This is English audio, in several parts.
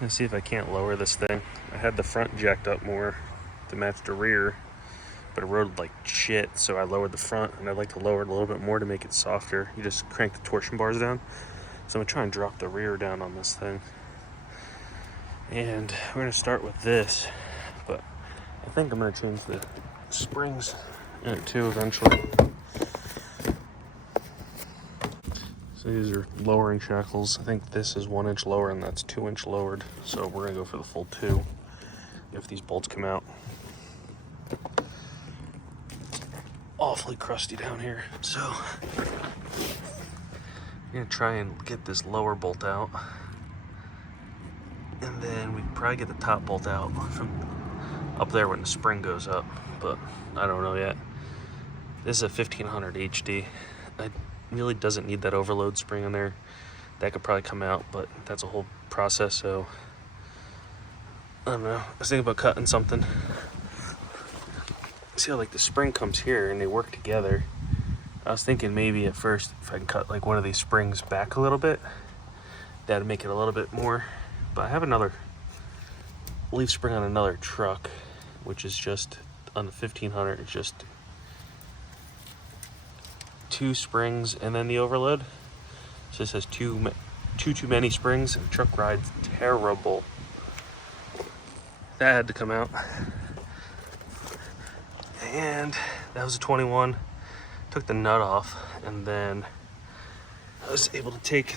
Let's see if I can't lower this thing. I had the front jacked up more to match the rear, but it rode like shit, so I lowered the front, and I'd like to lower it a little bit more to make it softer. You just crank the torsion bars down. So I'm gonna try and drop the rear down on this thing. And we're gonna start with this, but I think I'm gonna change the springs in it too eventually. So these are lowering shackles. I think this is 1 inch lower and that's 2 inch lowered. So we're gonna go for the full 2 if these bolts come out. Awfully crusty down here. So I'm gonna try and get this lower bolt out. And then we can probably get the top bolt out from up there when the spring goes up, but I don't know yet. This is a 1500 HD. It really doesn't need that overload spring on there. That could probably come out, but that's a whole process, so I don't know. I was thinking about cutting something. See how like the spring comes here and they work together. I was thinking maybe at first if I can cut like one of these springs back a little bit, that'd make it a little bit more. But I have another leaf spring on another truck, which is just on the 1500. It's just 2 springs and then the overload. So this has too many springs, and the truck rides terrible. That had to come out. And that was a 21. Took the nut off, and then I was able to take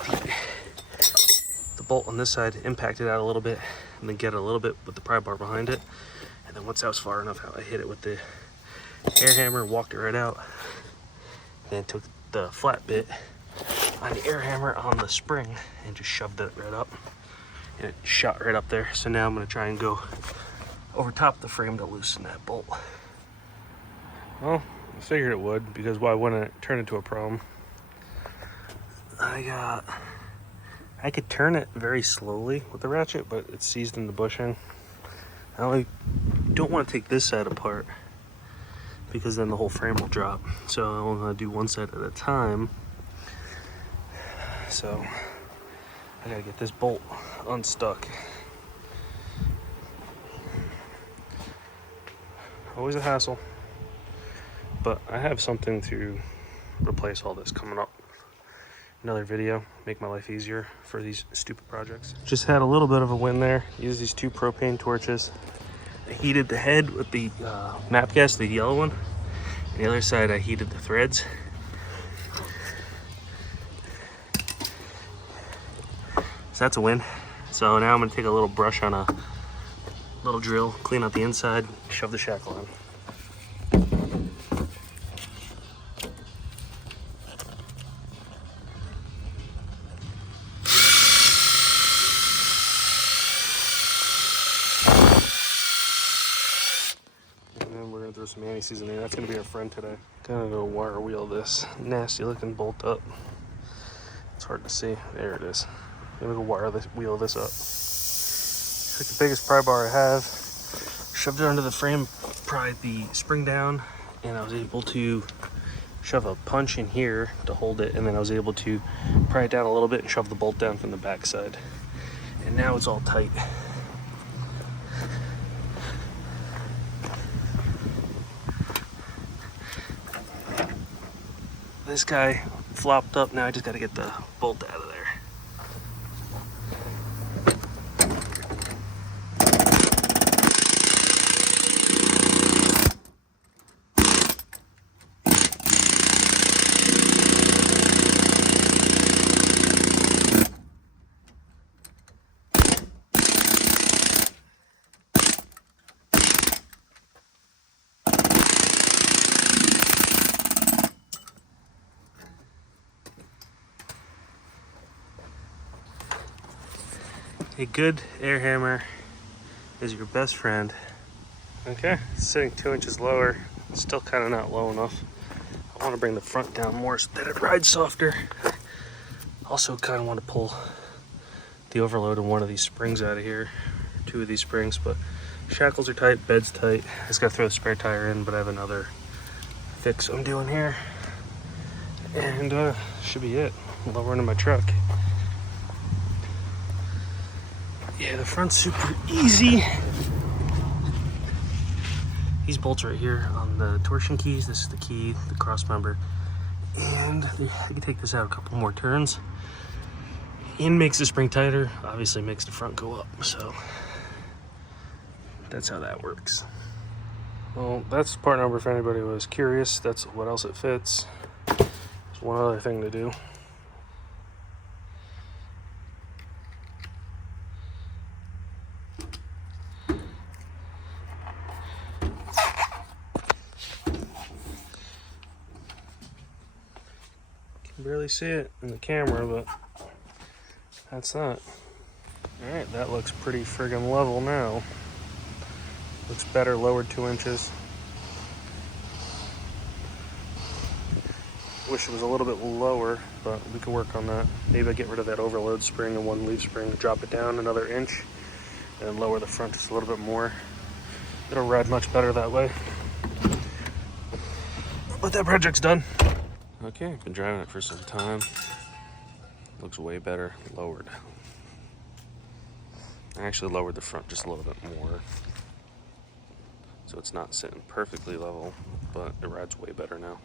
the bolt on this side, impact it out a little bit, and then get a little bit with the pry bar behind it. And then once that was far enough, I hit it with the air hammer, walked it right out. Then took the flat bit on the air hammer on the spring and just shoved it right up. And it shot right up there. So now I'm gonna try and go over top the frame to loosen that bolt. Well, I figured it would, because why wouldn't it turn into a problem? I could turn it very slowly with the ratchet, but it's seized in the bushing. I don't want to take this side apart, because then the whole frame will drop. So I'm gonna do one side at a time. So I gotta get this bolt unstuck. Always a hassle, but I have something to replace all this coming up. Another video, make my life easier for these stupid projects. Just had a little bit of a win there. Used these 2 propane torches. I heated the head with the map gas, the yellow one. On the other side, I heated the threads. So that's a win. So now I'm gonna take a little brush on a little drill, clean out the inside, shove the shackle on. Throw some anti-seize in there. That's gonna be our friend today. Gonna go wire wheel this nasty looking bolt up. It's hard to see. There it is. I'm gonna go wheel this up. Took the biggest pry bar I have, shoved it under the frame, pried the spring down, and I was able to shove a punch in here to hold it, and then I was able to pry it down a little bit and shove the bolt down from the back side. And now it's all tight. This guy flopped up. Now I just got to get the bolt out of there. A good air hammer is your best friend. Okay, it's sitting 2 inches lower. It's still kind of not low enough. I want to bring the front down more so that it rides softer. Also kind of want to pull the overload of one of these springs out of here. 2 of these springs, but shackles are tight, bed's tight. I just got to throw the spare tire in, but I have another fix I'm doing here. And should be it. Lowering in my truck. Yeah, the front's super easy. These bolts right here on the torsion keys. This is the key, the cross member. And you can take this out a couple more turns. And makes the spring tighter. Obviously makes the front go up. So that's how that works. Well, that's part number if anybody was curious. That's what else it fits. There's one other thing to do. Can barely see it in the camera, but that's that. Alright, that looks pretty friggin' level now. Looks better, lowered 2 inches. Wish it was a little bit lower, but we can work on that. Maybe I get rid of that overload spring and one leaf spring, drop it down another inch, and lower the front just a little bit more. It'll ride much better that way. But that project's done. Okay, I've been driving it for some time. Looks way better lowered. I actually lowered the front just a little bit more. So it's not sitting perfectly level, but it rides way better now.